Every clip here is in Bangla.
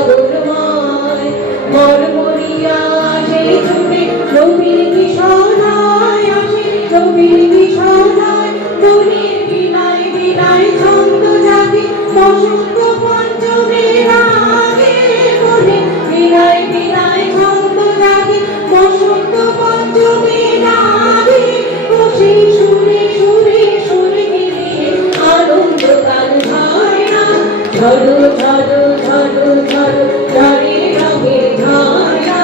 গগনময় মরমরিয়া সেই ছুটে রবির বিষণায় আসে রবির বিষণায় মনের বিনায় বিনায় ছন্দ জাগে বসন্ত পঞ্চমের আগে মনে বিনায় বিনায় ছন্দ জাগে বসন্ত পঞ্চমের আগে বসে সুরে সুরে সুরে মিলিয়ে আনন্দ গান হয় না ঝড়ো ঝড়ো ঝড়ো ঝড়ো ঝড়ে রঙের ঝড়া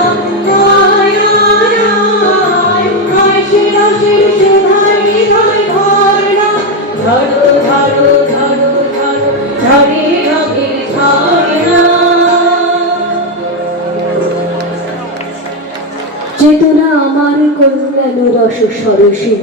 আয় আয় আয় আয় সে রসের শোভায় হৃদয় ভরা ঝড়ো ঝড়ো ঝড়ো ঝড়ো ঝড়ে রঙের ঝড়া চেতনা আমার করুণালো রস সরসে